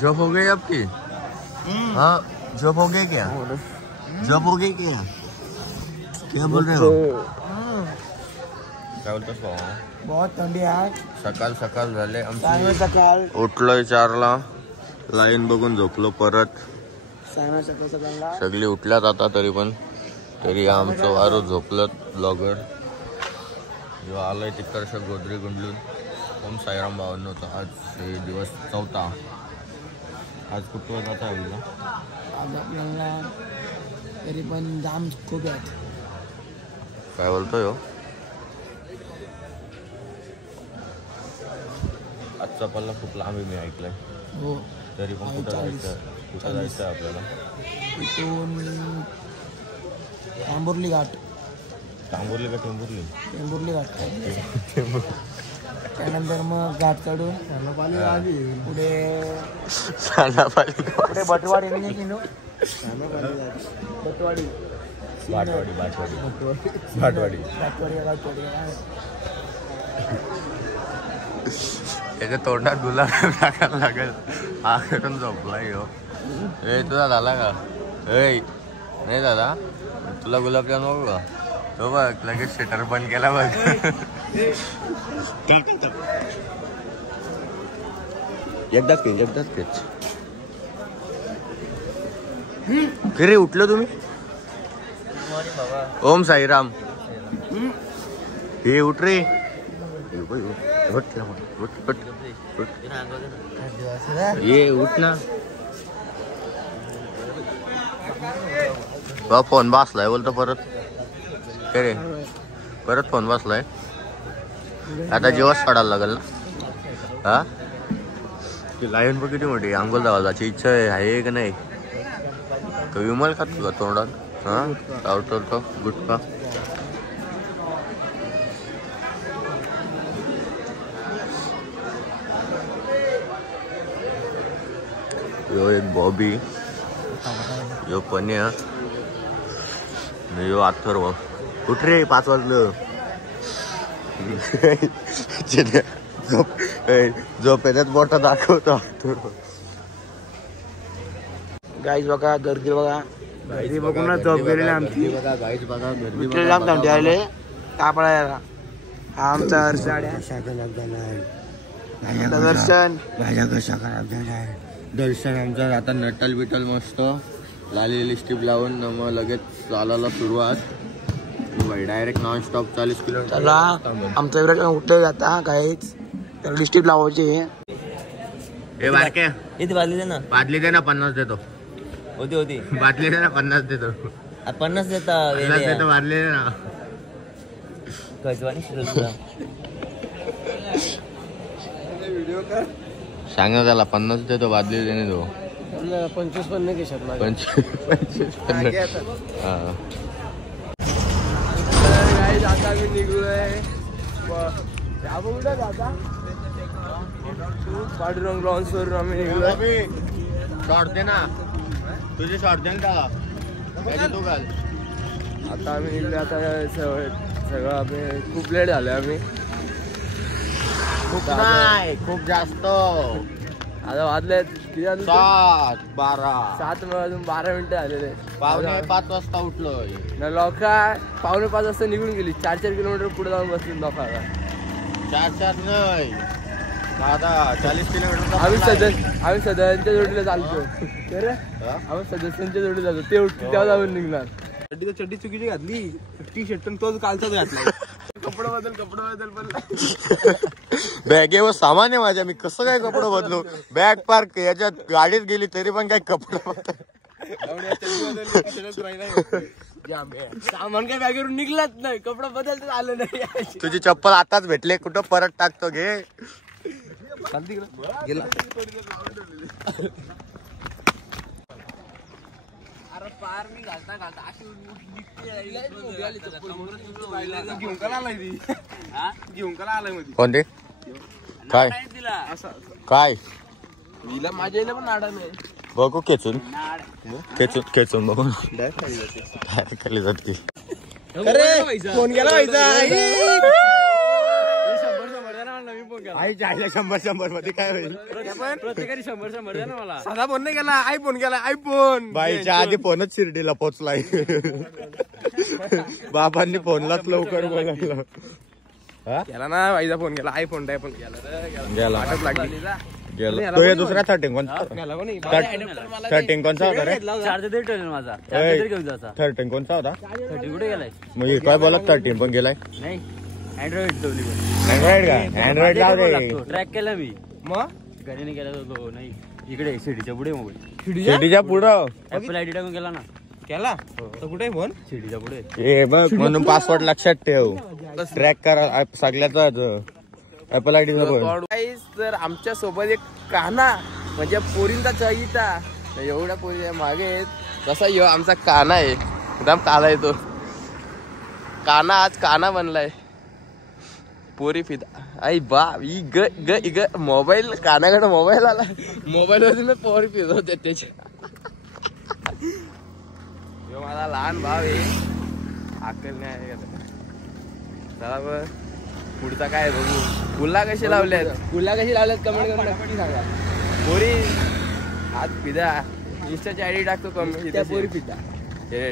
Job हो गई आपकी? हाँ जॉब हो गई क्या? जॉब हो गई क्या? क्या बोल रहे हो? काय बोलतोस भाऊ? बहुत थंडी आहे. सकाळ सकाळ झाले चांगलं सकाळ. उठलोय 4ला, लाईन बघून झोपलो परत. चांगलं सकाळ सकाळला सगळी उठल्यात आता तरी आमचं वारो झोपलं. ब्लॉगर जो आलाय तिकडचं गोदरी गुंडलून. ओम साईराम भावांनो होतं आज हे दिवस 4था. आज कुठं जाता आहे? आज आपल्याला तरी पण जाम खूप आहेत. काय बोलतोय हो? आजचा पल्ला खूप लांब आहे मी ऐकलंय. हो तरी पण कुठं जायचं आपल्याला? इथून तांबुर्ली घाट. तांबुर्ली का टेंबुर्ली? टेंबुर्ली घाट. त्यानंतर मग घाट चढून पुढे बटवाडी त्याच्या तोंडात गुलाब टाकायला लागेल. हा करून झोपलाय हो. ए तुझा झाला का? ए नाही दादा तुला गुलाबजाम नको का? तो बघ लगेच शटर बंद केला बघ. एकदाच खेच. रे उठलो तुम्ही? ओम साईराम. हे उठ रे. ये उठ ना. फोन बसलाय बोलतो परत. काय रे परत फोन बसलाय. आता जेव्हा सोडायला लागेल ना. हा लाईन बघ किती मोठी. अंघोल जायची इच्छा आहे का नाही? तो विमल खात तुझा तोंडात. हा आवडतो गुटखा. यो एक बॉबी, यो पन्या, यो अथर्व. उठ रे 5 वाजलं. झोपेच्यात बोटा दाखवतो. गाईज बघा गर्दी बघा. गर्दी बघून झोप गेलेली आमची. बघा गाईज बघा गर्दी थंडी आले तापळायला. हा आमचा दर्शन. माझ्या कशा खराब झाल्या. दर्शन आमचं आता नटल बिटल मस्त लाली लिस्टिप लावून मग लगेच चालायला सुरुवात. Direct non stop 40 kilometre. चला आमचा विराट उठले जाता काहीच त्याला लिस्टिप लावायची. हे बारके इथे बादली दे ना. बादली दे ना 50 देतो. होती बादली दे ना 50 देतो. 50 देता. 50 देतो बादली दे ना. सांग ना त्याला 50 देतो बादली देणे तो. 25 पण नाही घेशात. 25 आता मी निघलोय. पांडुरंग लॉन्स वरून आम्ही निघलोय. शॉर्ट दे ना तुझे. शॉर्ट दे ना तू घाल. आता आम्ही निघलो. आता सगळं आम्ही खूप लेट झालोय. आम्ही खूप नाही खूप जास्त. आता वाजले 7:12. 7:12 मिनिटं झालेले. 4:45 वाजता उठलोय. लोका 4:45 वाजता निघून गेली. 4-4 किलोमीटर पुढे जाऊन बसली लोकांना. 4 नाही दादा 40 किलोमीटर. आम्ही सदस्यांच्या जोडीला चालतो. आम्ही सदस्यांच्या जोडीला जातो. ते उठते तेव्हा जाऊन निघणार. चड्डी चुकीची घातली. टी शर्ट पण तोच कालचाच घातला. कपडे बदल पण बॅगेवर सामान आहे माझ्या. मी कसं काय कपडे बदलू? बॅग पार्क याच्यात गाडीत गेली तरी पण काय कपडे सामान काय बॅगेवरून निघलाच नाही. कपडे बदलत आलं नाही. तुझी चप्पल आताच भेटले. कुठं परत टाकतो घे. गेला पार मी घालता घेऊन का आलाय ती. घेऊन का आलाय मध्ये. कोणते काय काय हिला माझ्या पण नाडा नाही. बघू खेचून बघू काय खाली जाते. फोन केला व्हायचा. आई चायला 100 मध्ये काय होईल? प्रत्येकाने 100 द्या ना मला. साधा फोन नाही गेला, आयफोन गेला, आयफोन. बाईच्या आधी फोनच शिर्डीला पोहोचलाय. बाबांनी फोनलाच लवकर बोलावलं. गेला ना बाईचा फोन गेला, आयफोन गेला वाटच लागली. गेला. तो हे दुसरा 13 कोणता? 13 कोणचा होता रे? चार्जर ठेवलं माझा. ए, चार्जर घेऊन जायचा. 13 कोणचा होता? 30 कुठे गेलाय? म्हणजे काय बोलत 13 पण गेलाय? नाही अँड्रॉइड ठेवली. अँड्रॉइड का? अँड्रॉइड लाव रे. ट्रॅक केला मी. मग गाडीने गेला तो नाही इकडे सिडीच्या पुढे मोबाईल. सिटीच्या पुढं ऍपल आयडी टाकून गेला ना. केला तर कुठे फोन? सिडीच्या पुढे. हे बघ म्हणून पासवर्ड लक्षात ठेव. ट्रॅक करा सगळ्याचा ऍपल आयडी तर आमच्या सोबत एक काना म्हणजे पोरींचा चहिता एवढ्या पोरी मागे आहेत. तसा यो आमचा काना आहे, एकदम काला येतो काना. आज काना बनलाय. पोरी फिदा आई बा ई ग ग इ ग मोबाईल कानाकडे मोबाईल आला. मोबाईल वरती मी पोरी फिरवते त्याच्या. यो माझा लहान भाव आहे, अक्कल नाही आहे का? चला बघ पुढचा काय बघू. गुल्ला कशी लावल्यात कमेंट करून नक्की सांगा. पोरी हात पिदा. इंस्टाची आयडी टाकतो पोरी पिदा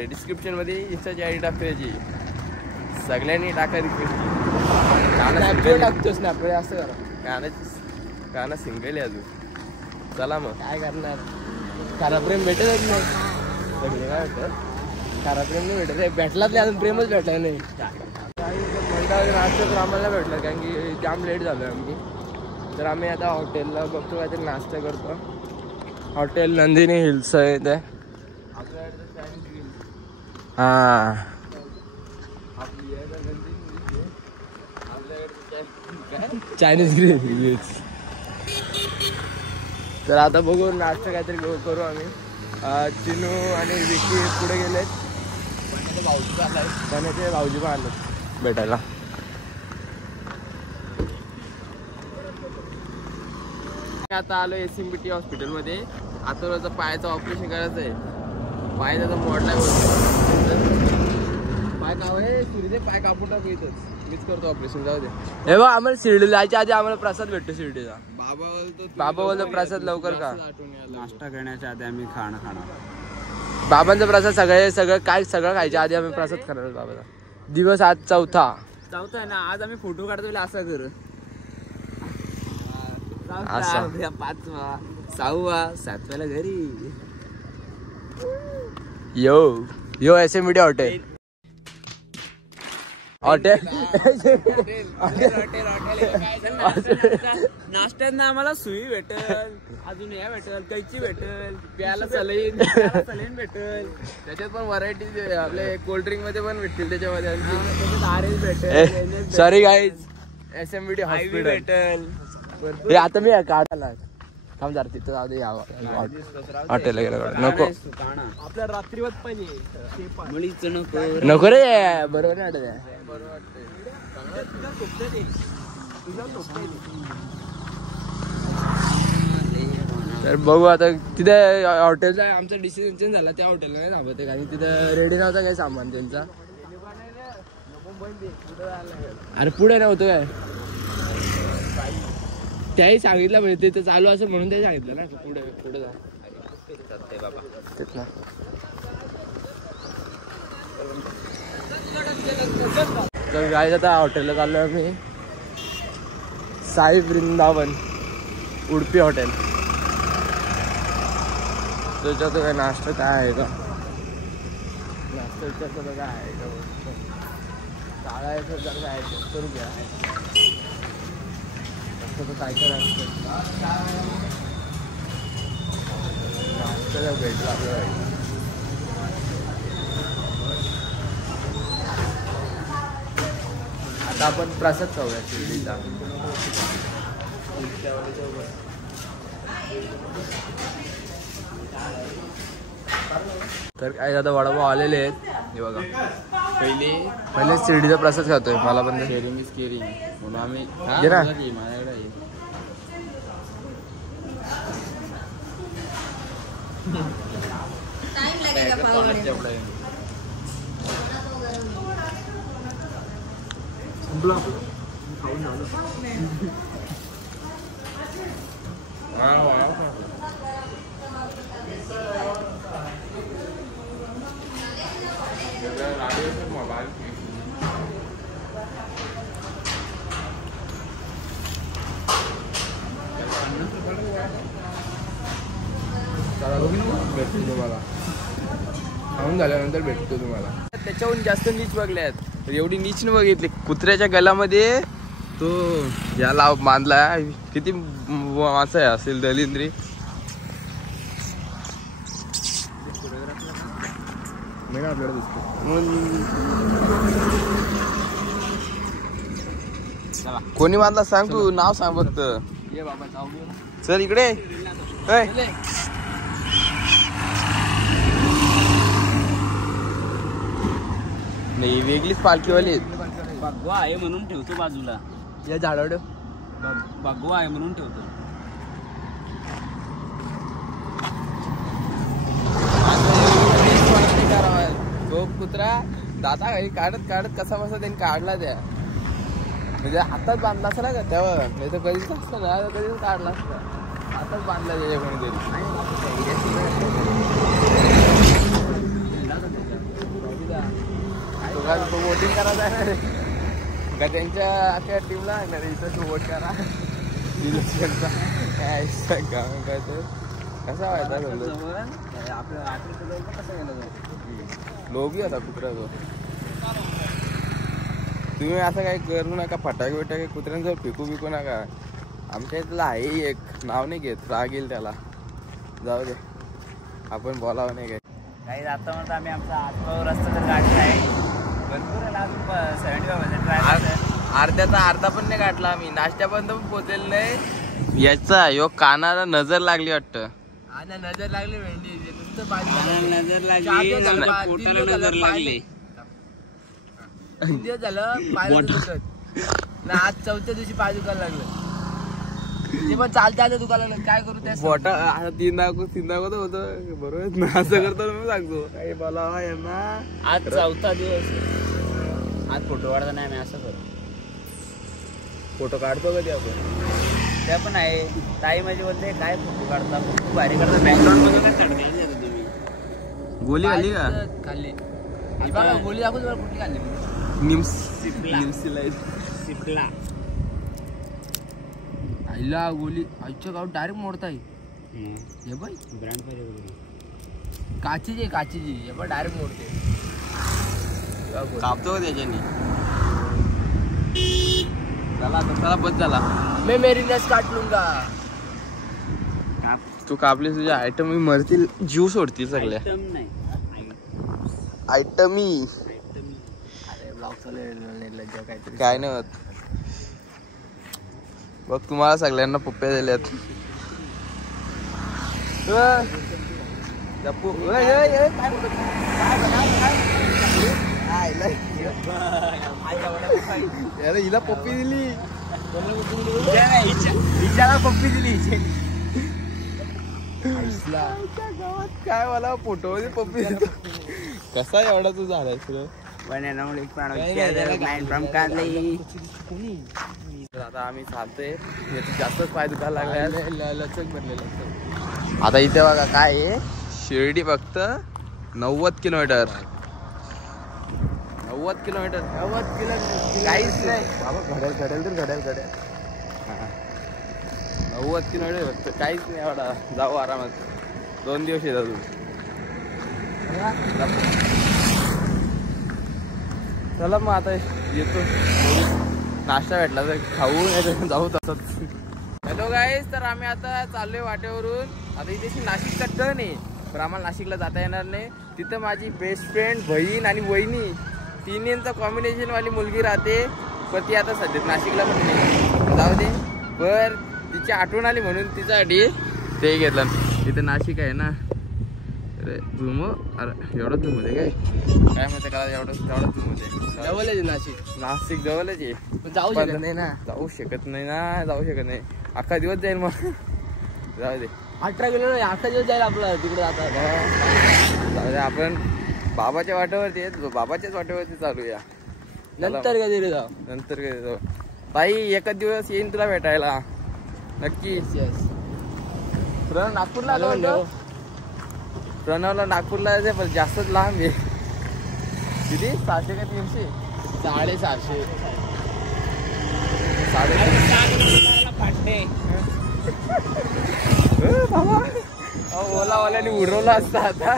डिस्क्रिप्शन मध्ये. इंस्टाची आयडी टाकतो याची. सगळ्यांनी टाका रिक्वेस्ट. टाकतो स्नॅप असं करा. गाणं सिंगल आहे अजून. चला मग काय करणार. खरा प्रेम भेटतच नाही. काय भेटत खरा प्रेम नाही भेटत. भेटलाच नाही अजून, प्रेमच भेटला नाही. नाश्ता तर आम्हाला भेटलं कारण की जाम लेट झालो आम्ही. तर आम्ही आता हॉटेलला बघतो काहीतरी नाश्ता करतो. हॉटेल नंदिनी हिल्स आहे ते. हा चायनीज ग्रिल. तर आता बघू नाश्ता काहीतरी करू आम्ही. चिनू आणि विकी पुढे गेलेत. पण भाऊजी पण आलेत भेटायला. आता आलो SMBT हॉस्पिटलमध्ये. आता पायाचं ऑपरेशन करायचं आहे. पाय त्याचा मोडलाय. पाय काय शिर्डी पाय कापून टाकू इथंच. मीच करतो ऑपरेशन. जाऊ दे. हे बघ आम्हाला शिर्डी जायच्या आधी आम्हाला प्रसाद भेटतो शिर्डीचा. बाबा बोलतो प्रसाद लवकर का. नाश्ता करण्याच्या आधी आम्ही खाणार. बाबांचा प्रसाद सगळं खायच्या आधी आम्ही प्रसाद करणार बाबाचा. दिवस आज चौथा आहे ना. आज आम्ही फोटो काढतो असा कर. 5वा 6वा 7व्याला घरी. यो SMBT हॉटेल. नाश्त्यात ना आम्हाला सुई भेटल, अजून हे भेटल, कैची भेटल, प्यायला सलाईन भेटल. त्याच्यात पण व्हरायटी आपले कोल्ड्रिंक मध्ये पण भेटतील. त्याच्यामध्ये ऑरेंज भेटेल. सॉरी गाईज SMBT हॉस्पिटल भेटेल. हे आता मी काढायला थांब जरा तिथं जाऊ दे. हॉटेलला गेलं नको. आपल्या रात्रीवर पाहिजे नको रे. बरोबर नाही वाटत. तर बघू आता. तिथे हॉटेलचा आमचा डिसिजन चेंज झाला. त्या हॉटेलला नाही थांबत कारण तिथं रेडी नव्हता काय सामान त्यांचा. अरे पुढे नव्हतं काय त्याही सांगितलं. म्हणजे तिथं चालू असं म्हणून ते सांगितलं ना. पुढे जा बाबा. तर काय आता हॉटेलला चाललोय आम्ही. साई वृंदावन उडपी हॉटेल. त्याच्यात काय नाश्ता काय आहे का. नाश्ता काय आहे का. काळा आहे तर काय करू घ्या. काय नाश्ता भेटला आपल्याला. आता आपण प्रसाद खाऊया शिर्डीचा. तर काय आता वडापाव आलेले आहेत. हे बघा पहिले शिर्डीचा प्रसाद खातोय. मला पण घे ना. भेटतो तुम्हाला, खाऊन झाल्यानंतर भेटतो तुम्हाला. त्याच्याहून जास्त नीच बघल्यात, एवढी नीच न बघितली. कुत्र्याच्या गलामध्ये तो या लाव बांधला. किती माणसं असेल दलिंद्री. आपल्याला दिसतो. कोणी बांधला सांग, तू नाव सांग फक्त. ये बाबा जाऊ. चल इकडे. नाही वेगळीच पालखीवाली. भगवा आहे म्हणून ठेवतो बाजूला. या झाडावर भगवा आहे म्हणून ठेवतो. तो कुत्रा दाता काढत काढत कसा बसा त्यांनी काढला त्या. म्हणजे हातात बांधला असता का तेव्हा, नाही तर कधीच असतं ना, कधीच काढला असता. हातात बांधला त्याच्या कोणीतरी. तो वोटिंग करायचा आहे रे का त्यांच्या अख्या टीमला ना रे, इथं तू वोट करा. काय काय तर कसा व्हायचा लोभी होता कुत्रा तो. तुम्ही असं काही करू नका, फटाके बिटाके कुत्र्यांजवळ फेकू बिकू नका. आमच्या इथला आहे एक, नाव नाही घेत, राग येईल त्याला. जाऊ दे, आपण बोलावं नाही काय. काही आता म्हणतो आम्ही आमचा आत्मावर रस्ता तर गाडी आहे भरपूर आहे. अजून 75% अर्ध्याचा अर्धा पण नाही काढला आम्ही. नाश्त्यापर्यंत पण पोहोचलेलो नाही. याचा यो कानाला नजर लागली वाटतं. नजर लागली भेंडी नुसतं नजर लागली, पोटाला नजर लागली. 3 दिवस झालं पाय दुखत ना. आज 4थ्या दिवशी पाय दुखायला लागलं. ते पण चालता आता दुखायला लागलं. काय करू त्या बोटा तीन दाखवत होतं बरोबर ना. असं करतो मी सांगतो काही बोलावा यांना. आज 4था दिवस. आज फोटो काढता नाही आम्ही असं करू. फोटो काढतो कधी आपण. त्या पण आहे. ताई माझी बोलते काय फोटो काढता, खूप भारी काढता. बॅकग्राऊंड मध्ये काय चढते तुम्ही. गोली आली का खाल्ली. गोली दाखवून तुम्हाला कुठली खाल्ली. सिपला आईला गोली आईच्या गावात डायरेक्ट मोडताय. हे बाई ब्रँड पाहिजे. काचीची हे पण डायरेक्ट मोडते. कापतो का त्याच्यानी. चला बस झाला. मैं मेरी नस काट लूंगा. तू कापली तुझ्या आयटम मरतील, जीव सोडतील सगळ्या आयटम नाही, आयटमी. काय नाही होत बघ. तुम्हाला सगळ्यांना पप्प्या दिल्यात. हिला पप्पी दिली. हिच्याला पप्पी दिली. काय मला फोटो मध्ये पप्पी कसा एवढा तू झालाय सर. आता आम्ही चालतोय. जास्तच पाय दुखायला लागलाय. लचक भरलेलं. आता इथे बघा काय आहे, शिर्डी फक्त 90 किलोमीटर. 90 किलोमीटर काहीच नाही बाबा. घडेल 90 किलोमीटर फक्त, काहीच नाही एवढा. जाऊ आरामात. 2 दिवस येतात अजून. चला मग आता येतो. नाश्ता भेटला तर खाऊ, जाऊ तसंच. हॅलो गाईज, तर आम्ही आता चाललोय वाटेवरून. आता इथे नाशिकचा टर्न आहे, पण आम्हाला नाशिकला जाता येणार नाही. तिथं माझी बेस्ट फ्रेंड, बहीण आणि वहिनी तिन्हींचा कॉम्बिनेशन वाली मुलगी राहते. पण ती आता सध्या नाशिकला पण नाही. जाऊ दे. पर तिची आठवण आली म्हणून तिच्यासाठी ते घेतलं. तिथे नाशिक आहे ना. अरे झूम, अरे एवढं झूम होते काय म्हणते का. एवढं झूम होते. जवळच आहे नाशिक जवळच आहे. जाऊ शकत नाही ना. जाऊ शकत नाही. अख्खा दिवस जाईल मग. जाऊ दे. 18 किलो 8 दिवस जाईल आपला तिकडे जाता. जाऊ दे. आपण बाबाच्या वाटेवरती बाबाच्याच वाटेवरती चालूया. नंतर कधी रे जाऊ. नंतर कधी जाऊ. ताई एकच दिवस येईन तुला भेटायला नक्की. प्रणव नागपूरला आलो म्हणतो. प्रणवला नागपूरला जायचंय पण जास्तच लांब आहे. किती 700 का 300? 750. ओलावाल्याने उडवला असता आता.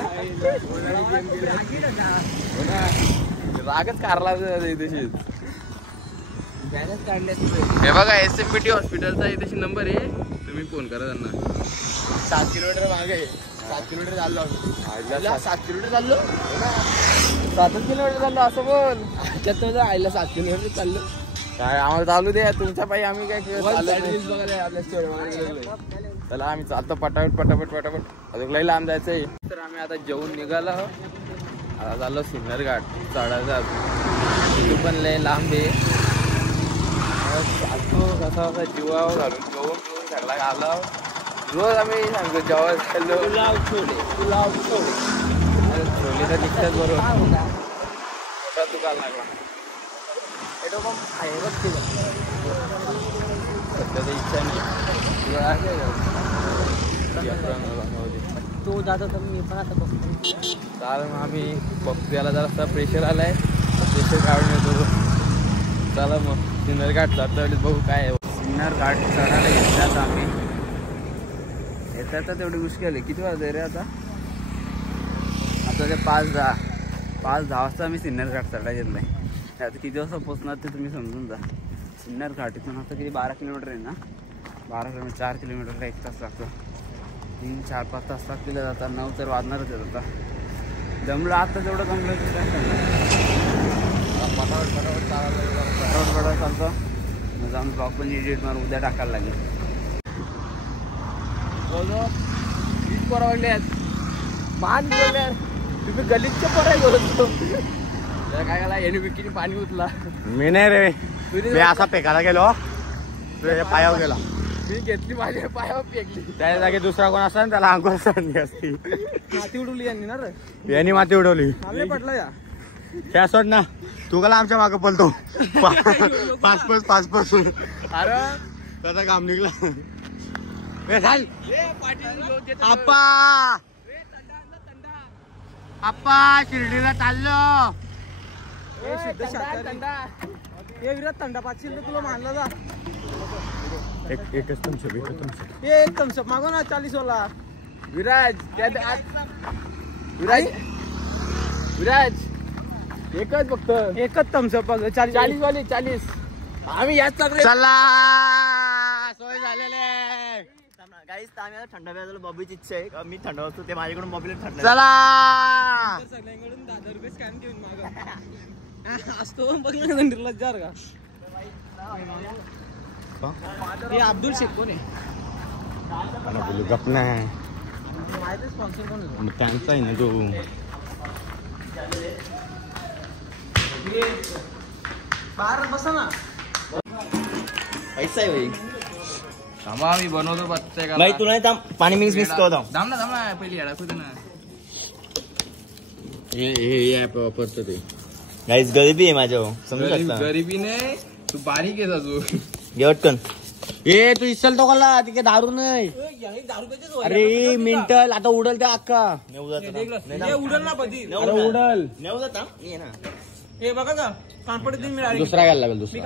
रागच कारला तशीच. हे बघा SMPT हॉस्पिटलचा इथे नंबर आहे. तुम्ही फोन करा त्यांना. 7 किलोमीटर मागे आहे. 7 किलोमीटर चाललो आम्ही. 7 किलोमीटर चाललो. 7 किलोमीटर चाललो असं बोल. त्यात आईला 7 किलोमीटर चाललो. काय आम्हाला चालू दे तुमच्या पायी. आम्ही काय आपल्या स्टोरी वगैरे. चला आम्ही चालतो पटापट. अजून लई लांब जायचंय. तर आम्ही आता जेवून निघालो. आता चाललो सिन्नर घाट चढायचा. तिथून पण लय लांब आहे. चालतो कसा जीवावर घालून जेवून सगळा आलो. रोज आम्ही सांगतो जेव्हा खाल्लो पुलाव छोले तर निघतात बरोबर. मोठा दुकान लागला. सध्या तर इच्छा नाही. तो जातो तर मी पण आता बघतो. चाल मग आम्ही बघतो. याला जरा प्रेशर आलाय. प्रेशर काढून येतो. चला मग सिन्नर घाट चढता बघू काय आहे. सिन्नर घाट चढायला येतात आम्ही. येतात तर तेवढी मुश्किल आहे. किती वाजता रे आता? आता ते 5:10 वाजता आम्ही सिन्नर घाट चढायला घेतलाय. आता किती वाजता पोचणार ते तुम्ही समजून जा. सिन्नर घाट इथून आता किती 12 किलोमीटर आहे ना. 12 किलोमीटर 4 किलोमीटरला 1 तास लागतो. 3-4-5 तास लागतील आता. 9 तर वाजणारच आहेत आता. जमलं आता तेवढं जमलं की काय पटापट चालतं. मग जाऊन ब्लॉग पण एडिट मारून उद्या टाकायला लागेल. पोरं वाढल्यात मान बोलल्यात. तुम्ही गलितच्या पोरा बोलतो काय झाला. याने विकीने पाणी उचला. मी नाही रे. मी असा पेकायला गेलो. तुझ्या पायावर गेला. मी घेतली माझ्या पायावर फेकली. त्या जागी दुसरा कोण असता ना त्याला अंघोळ सांगली असती. माती उडवली यांनी ना रे. यांनी माती उडवली. आम्ही पटला या त्या सोड ना. तू कला आमच्या मागं पलतो. पाच अरे त्याचा काम निघला. आप्पा शिर्डीला चाललो. हे विराट थंडा पाचशील तर तुला मानला जा. एकच तुमचं हे एक थम्सअप मागो ना 40 वाला. विराज विराज एकच फक्त एकच थम्सअप 40 वाली 40. आम्ही याच चालू. चला सोय झालेले. काहीच आम्ही आता थंड प्यायला बॉबीची इच्छा आहे. मी थंड असतो ते माझ्याकडून बॉबीला थंड. चला सगळ्यांकडून 10 रुपये स्कॅन घेऊन माग असतो. बघ ना थंडीला जार का. हे अब्दुल शेख कोण आहे? गप नाही. माहिती स्पॉन्सर कोण आहे? मग त्यांचा आहे ना तो. बाहेर बसा ना. पैसा आहे भाई. थांबा मी बनवतो बच्चे का. भाई तू नाही थांब. पाणी मिक्स करतो. थांब ना पहिली येडा खुद ना. हे ऍप वापरतो ते. गाईस गरिबी आहे माझ्या. समजू शकता. गरिबी नाही तू बारीक आहे तू. घेवटकन ए तू इसल तो कला तिथे दारू नाही. अरे मिंटल आता उडल त्या अक्का. उडल ना कधी उडल. हे बघा का कानपडे दिन मिळाली. दुसरा घ्यायला लागेल. दुसरा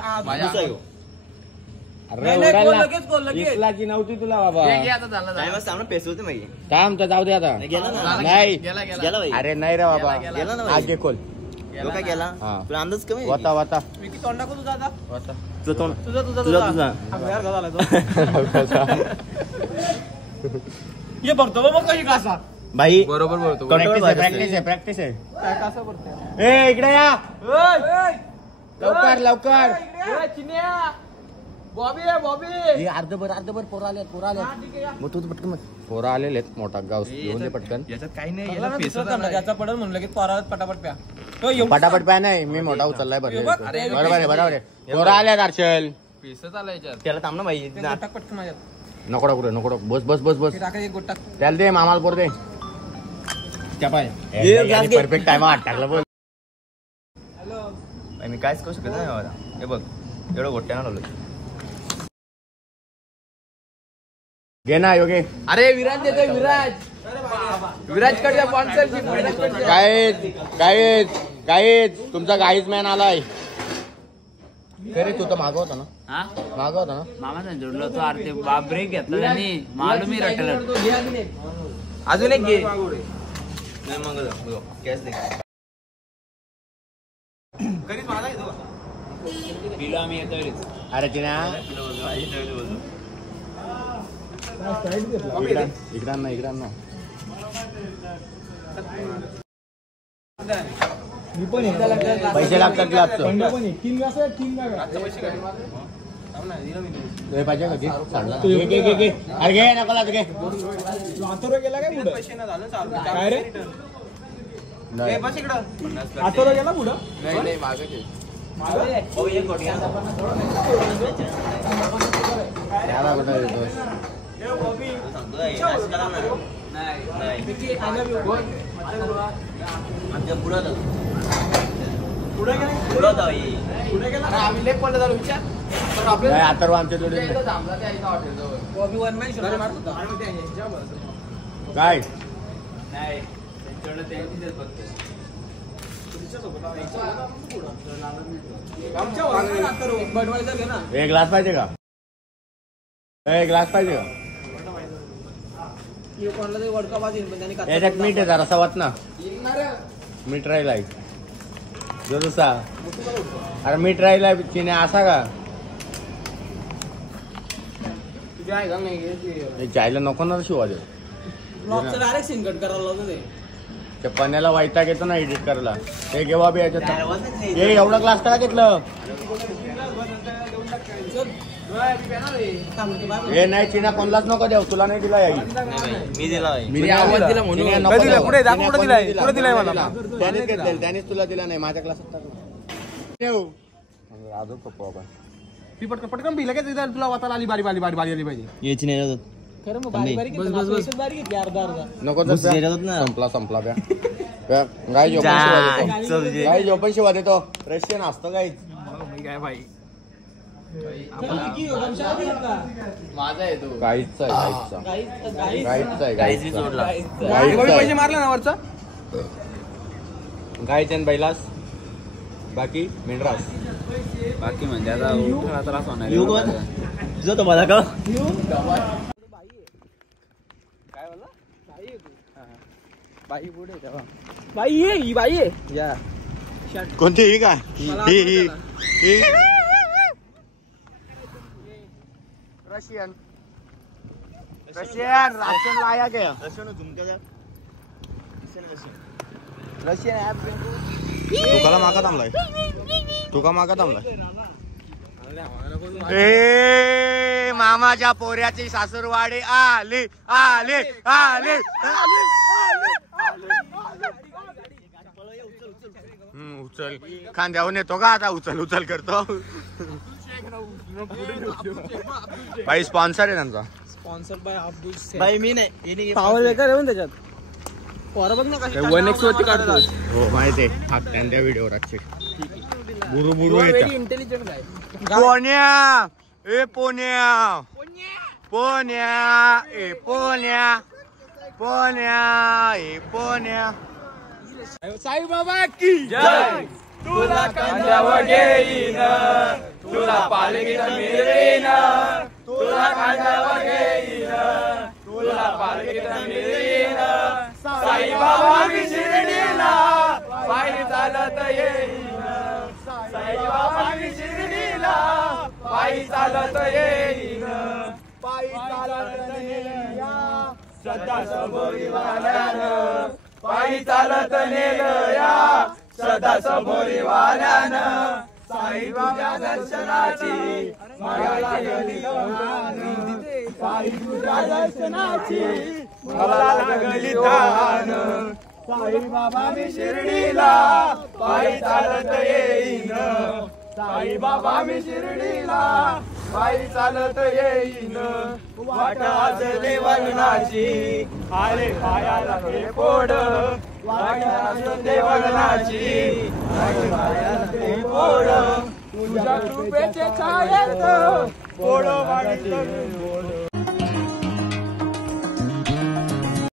अरे नव्हती तुला बाबा. पैसे होते माहिती. थांब तर जाऊ दे आता. गेला ना. नाही गेला भाई. अरे नाही रे बाबा. गेला ना आज खोल. तो काय गेला. हा. तुला अंदाज कमी वाता वाता विकी तोंड टाकू तुझा आता. वाता. तुझं तोंड तुझा तुझा यार का झाला तो. हे भरतो बाबा कशी कासा. भाई बरोबर बोलतो. प्रॅक्टिस आहे. काय कासा भरतो. ए इकडे या. लवकर बॉबी अर्धभर पोरं आले. मग तू पटकन पोरं आलेले आहेत. मोठा गाव घेऊन दे पटकन. याच्यात काही नाही. याचा पडल म्हणलं की पोरात पटापट प्या. पटापट पाय नाही. मी मोठा उचललाय बरोबर आहे. पोरं आले दर्शन. पेसच आला याच्यात. त्याला थांब ना भाई. गोटाक पटकन माझ्यात नको बस टाका एक गोटाक. त्याला दे मामाला पोर दे. त्या पाय परफेक्ट टाइम टाकला बोल. मी कायच करू शकत नाही मला. हे बघ एवढं गोट्यानं लावलं. घे ना योगे. अरे विराज देतोय विराज कडे स्पॉन्सरशिप. गाईज तुमचा गाईज मॅन आलाय. रे तू तर मागं होता ना. मागं होता ना. मामाचा जोडलो तो आरती ब्रेक घेतला त्यांनी मालूम मी रटलं. अजून एक घे. पिलो आम्ही येतोय. अरे तिने इकडांना पैसे लागतात पाहिजे का? अरे घे नको लागत घे. गेला काय पुढं? काय रे आतोरा गेला पुढं? नाही मागे आम्ही लेप पडलं झालो विचार. आता आमच्या जोडी काय नाही एक ग्लास पाहिजे का? एक ग्लास पाहिजे का? याच्यात मीठ आहे जरा सवात ना. मीठ राहिलाय जो दुसरा. अरे मीठ राहिलाय चिने असा का? चायला नको ना शिवा दे. डायरेक्ट सिंगट करायला लावतो ते. त्या पाण्याला वैताग येतो ना एडिट करायला. हे घेवा बी याच्यात. हे एवढा ग्लास का घेतलं? हे नाही चिना कोणलाच नको देऊ. तुला नाही दिला याई. मी आवाज दिला म्हणून. त्यानेच घेतलेलं. त्यानेच तुला दिला नाही. माझ्या क्लासात अजून पप्पा आपण पटकन पिलं काय तुला वाचायला आली बारी आली पाहिजे. याची नाही नको संपला गाय झोपण शिवा देतो. रशियन असतो गाई. काय भाई माझा आहे तो. गाईचा पैसे मारला ना वरचा. गायच्या बैलास बाकी मेंढरास. बाकी म्हणजे आता उठायला त्रास होणार. तुझं तुम्हाला का बाई ही बाई आहे या. कोणती ही का? ही रशियन राशन लाया गया. रशियन तुका मागा थांबलाय. ए मामाच्या पोऱ्याची सासूरवाडी आली. उचल खांद्यावर येतो का आता? उचल करतो. भाई स्पॉन्सर आहे त्यांचा. Sponsor by Abdul. बाई मी नाही पावर बेकार आहे त्याच्यात. पोरं बघ ना कशी 1x वरती काढतो. हो माहिती आहे. त्या व्हिडिओ राखचे बुरू व्हेरी इंटेलिजंट आहे. पोन्या साईबाबा की जय. तुला खांद्यावर घेईन, तुला पालखीत मिरवीन. तुला खांद्यावर घेईन, तुला पालखीत मिरवीन. साईबाबा मी शिर्डीला पायी चालत येईन. साईबाबा मी शिर्डीला पायी चालत येईन. पायी चालत नेलया श्रद्धा समोरी वाल्यानं. पायी चालत नेलया श्रद्धा समोरी वाल्यानं. साईबाबा दर्शनाची मला लागली तहान. साई तुझ्या दर्शनाची मला लागली तहान. साईबाबा मी शिर्डीला पायी चालत येईन. साईबाबा मी शिर्डीला पायी चालत येईन. वाट असले वगनाची आले पायाला ते पोड. वाट असले वगनाची आले पायाला ते पोड. तुझ्या कृपेचे छायेत पोड वाढीत